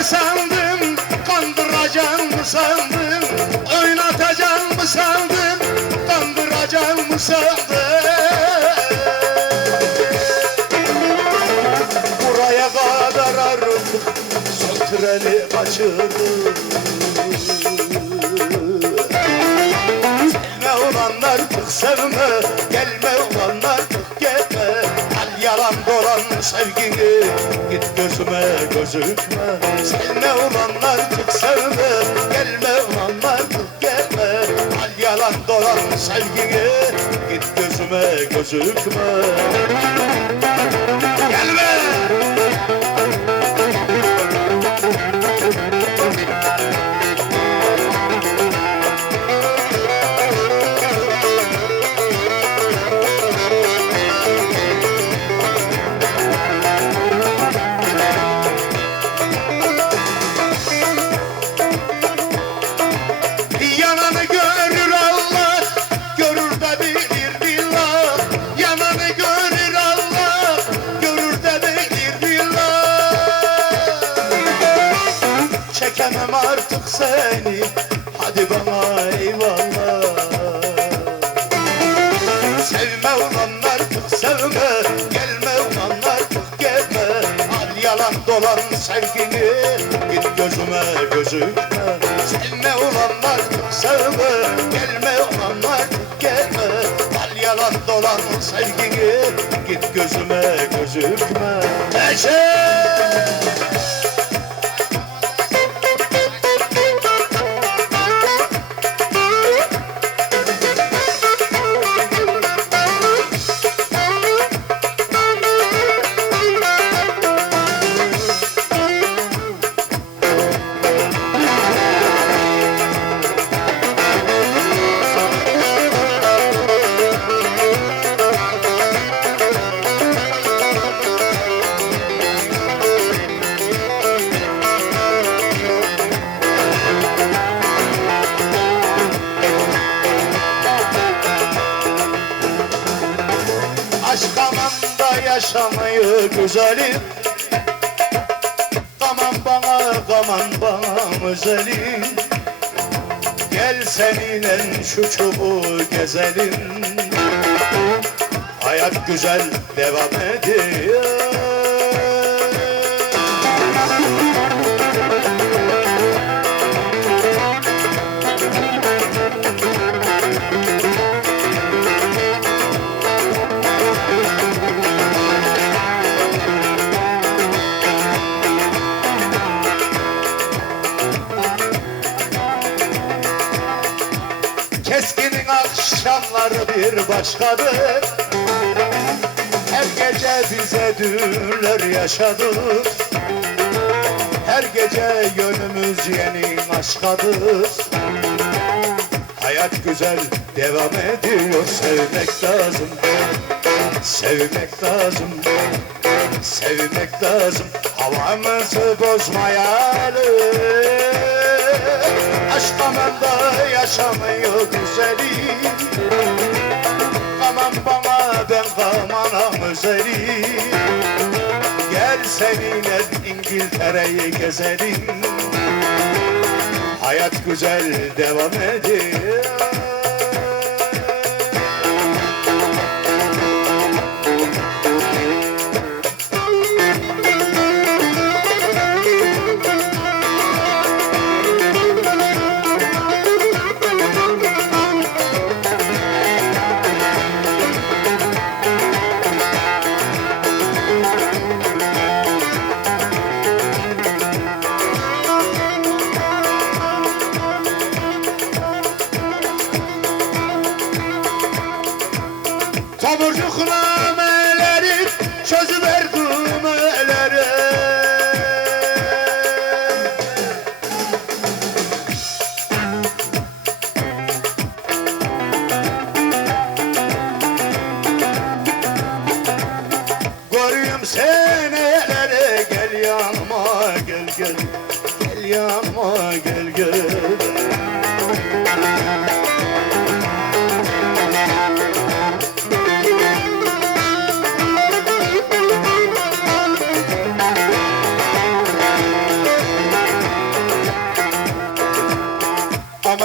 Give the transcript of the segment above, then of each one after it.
mı sandın, kandıracan mı sandın, oynatacan mı sandın, kandıracan mı sandın? Buraya kadar artık son treni kaçırdım. Sevme ulan artık sevme, gelme ulan artık gelme. Al yalan dolan sevgini, git gözüme gözükme. Sevme ulan artık sevme, gelme ulan artık gelme. Al yalan dolan sevgini, git gözüme gözükme. Gelme! Yananı görür Allah, görür de bilir billah. Yananı görür Allah, görür de bilir billah. Çekemem artık seni, hadi bana eyvallah. Sevme ulan artık sevme, gelme ulan artık gelme. Al yalan dolan sevgini, git gözüme gözükme. Sevme ulan artık sevme, gelme ulan artık gelme. Al yalan dolan sevgini, git gözüme gözükme. Eşe! Aşk amanda yaşamayı güzelim. Aman bana özelim. Gel seninle şu çubuğu gezelim. Hayat güzel devam ediyor. Keskinin akşamları bir başkadır. Her gece bize düğünler yaşadık. Her gece yönümüz yeni aşkadır. Hayat güzel devam ediyor. Sevmek lazım, sevmek lazım, sevmek lazım. Havamızı bozmayalım. Aşk amanda yaşamıyor güzelim. Aman bana ben kamanam özelim. Gel seninle İngiltere'yi gezelim. Hayat güzel devam ediyor.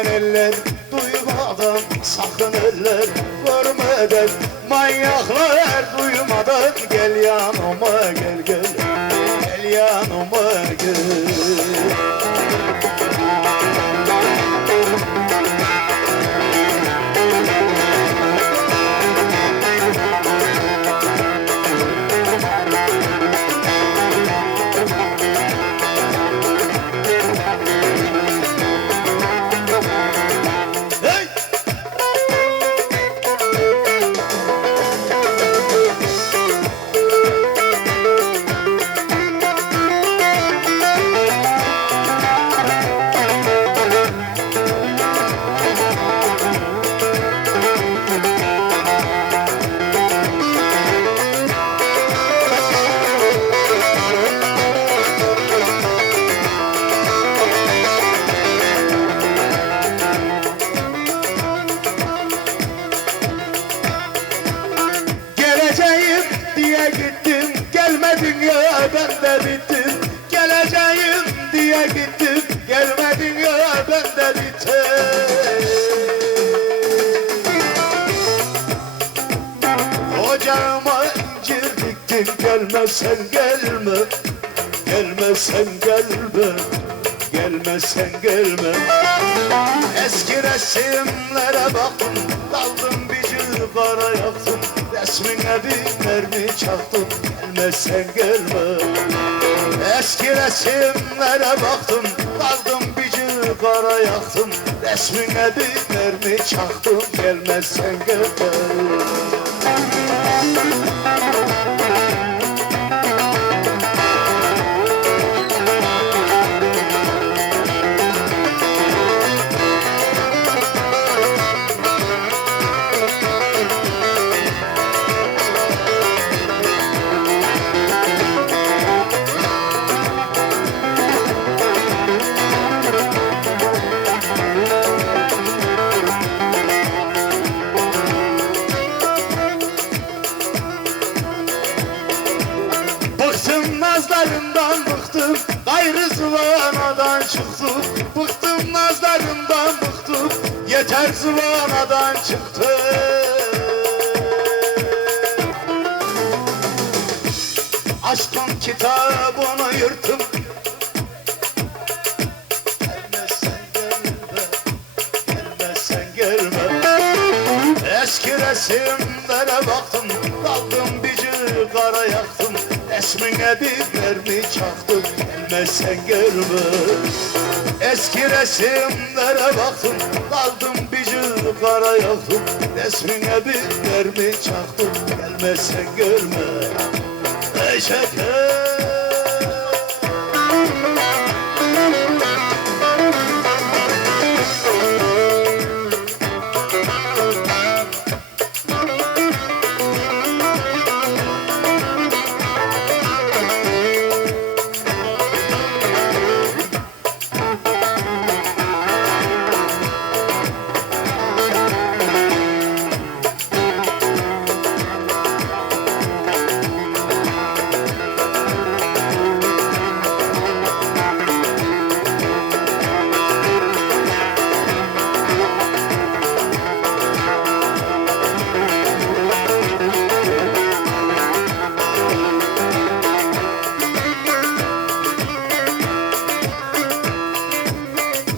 aman eller duymadan, sakın eller görmeden, manyaklar duymadan, gel yanıma gel gel, gel yanıma gel. Geleceğim diye gittim, gelmedin ya ben de bittim. Geleceğim diye gittim, gelmedin ya ben de bittim. Ocağıma incir diktim, gelmezsen gelme, gelmezsen gelme, gelmezsen gelme. Eski resimlere baktım, daldım bir cigara yaktım. Resmine bir mermi çaktım, gelmezsen gelme. Eski resimlere baktım, daldım bir cigara yaktım. Resmine bir mermi çaktım, gelmezsen gelme. Bıktım nazlarından bıktım, gayrı zıvanadan çıktım. Bıktım nazlarından bıktım, yeter zıvanadan çıktım. Aşkın kitabını yırttım. Gelmezsen gelme, gelmezsen gelme. Eski resimlere baktım, daldım bir cigara yaktım. Resmine bir mermi çaktım, gelmezsen gelme. Eski resimlere baktım, daldım bir cigara yaktım. Resmine bir mermi çaktım, gelmezsen gelme. Ey şeker.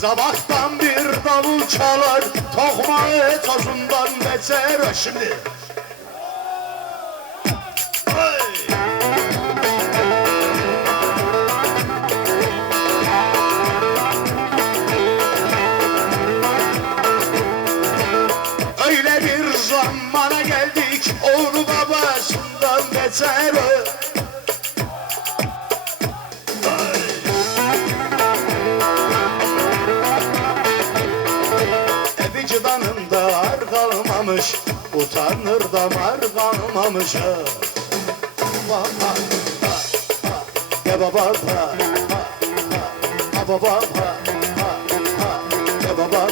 Sabahtan bir davul çalar, tokmağı tozundan beter. Şimdi öyle bir zamana geldik, oğlu babasından beter. Vicdanımda ar kalmamış, utanır damar kalmamış. Ya baba, ha baba, ya baba.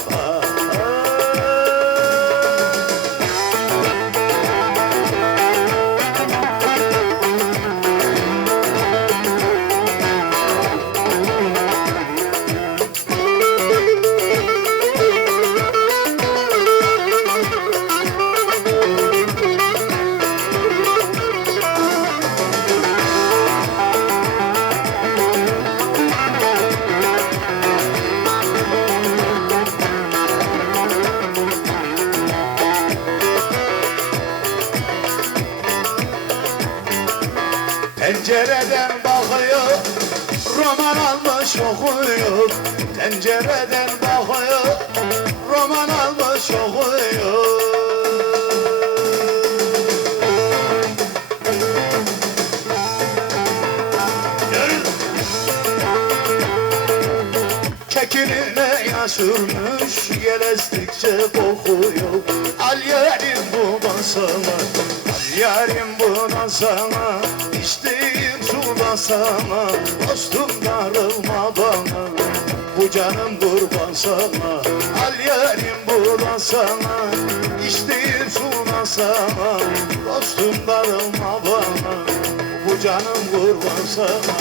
Pencereden bakıyor, roman almış okuyor. Pencereden bakıyor, roman almış okuyor. Kekinine yaş sürmüş, gelestikçe kokuyor. Al yarim bundan sana, al yarim bundan sana. İçtiğim sudan sana, dostum darılma bana. Bu canım kurban sana, al yarim bundan sana. İçtiğim sudan sana, dostum darılma bana. Bu canım kurban sana.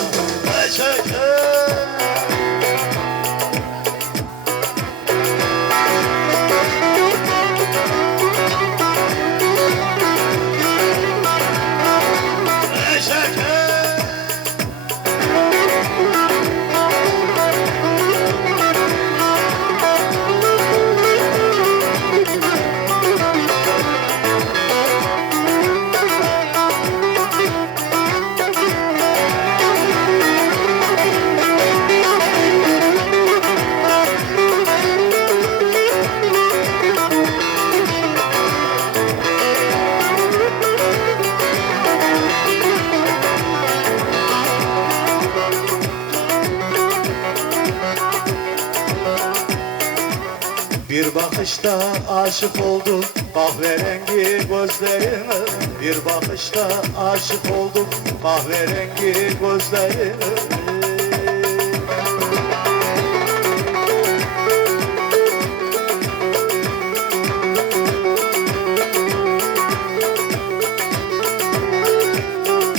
Bir bakışta aşık oldum kahverengi gözlerine. Bir bakışta aşık oldum kahverengi gözlerine.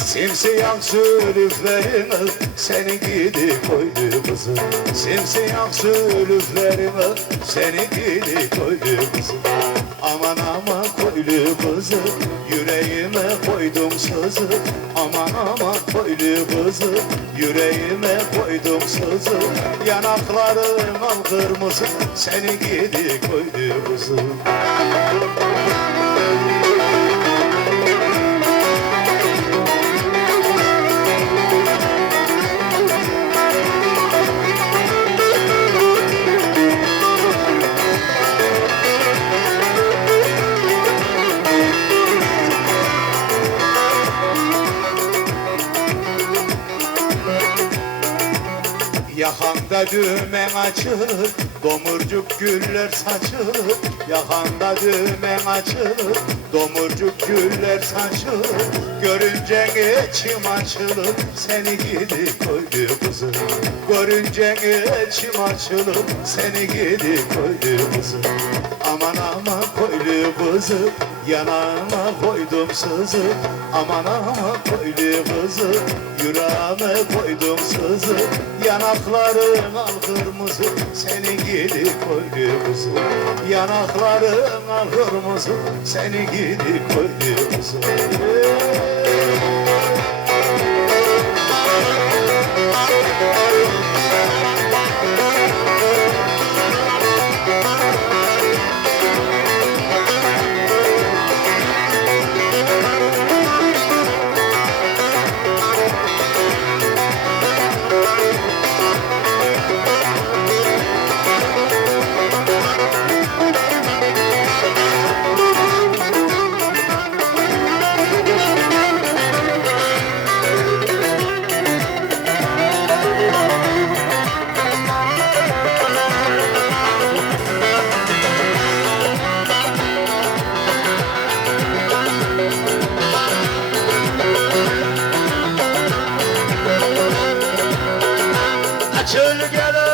Simsiyah sülüflerime seni gidi koydu kızım. Simsiyah sülüflerime seni gidi koydu kızım. Aman aman koydu kızım, yüreğime koydum sızı. Aman aman koydu kızım, yüreğime koydum sızı. Yanakların al kırmızı, seni gidi koydu kızım. Yakanda düğmen açılır, domurcuk güller saçılır. Yakanda düğmen açılır, domurcuk güller saçılır. Görünce içim açılır, seni gidi koydu kızım. Görünce içim açılır, seni gidi koydu kızım. Aman aman koydu kızım, yanağıma koydum sızı. Aman aman koydu kızım, yüreğime koydum sızı. Yanakların al kırmızı, seni gidi koydu kızım. Yanakların al kırmızı, seni gidi koydu kızım. Açıl gele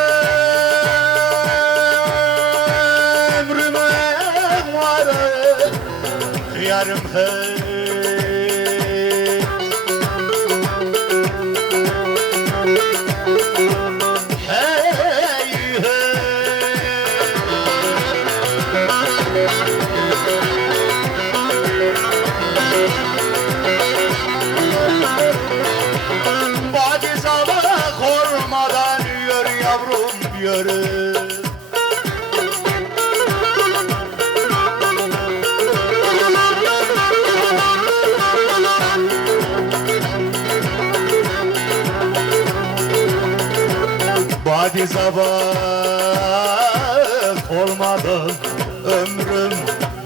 ömrüme varı yarım hey. Hey hey. Badizada kormadan yavrum yürü. hadi zaman olmadı. Ömrüm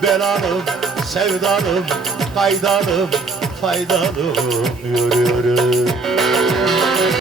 belalım, sevdalım, kaydanım, faydalım. Yürü yürü.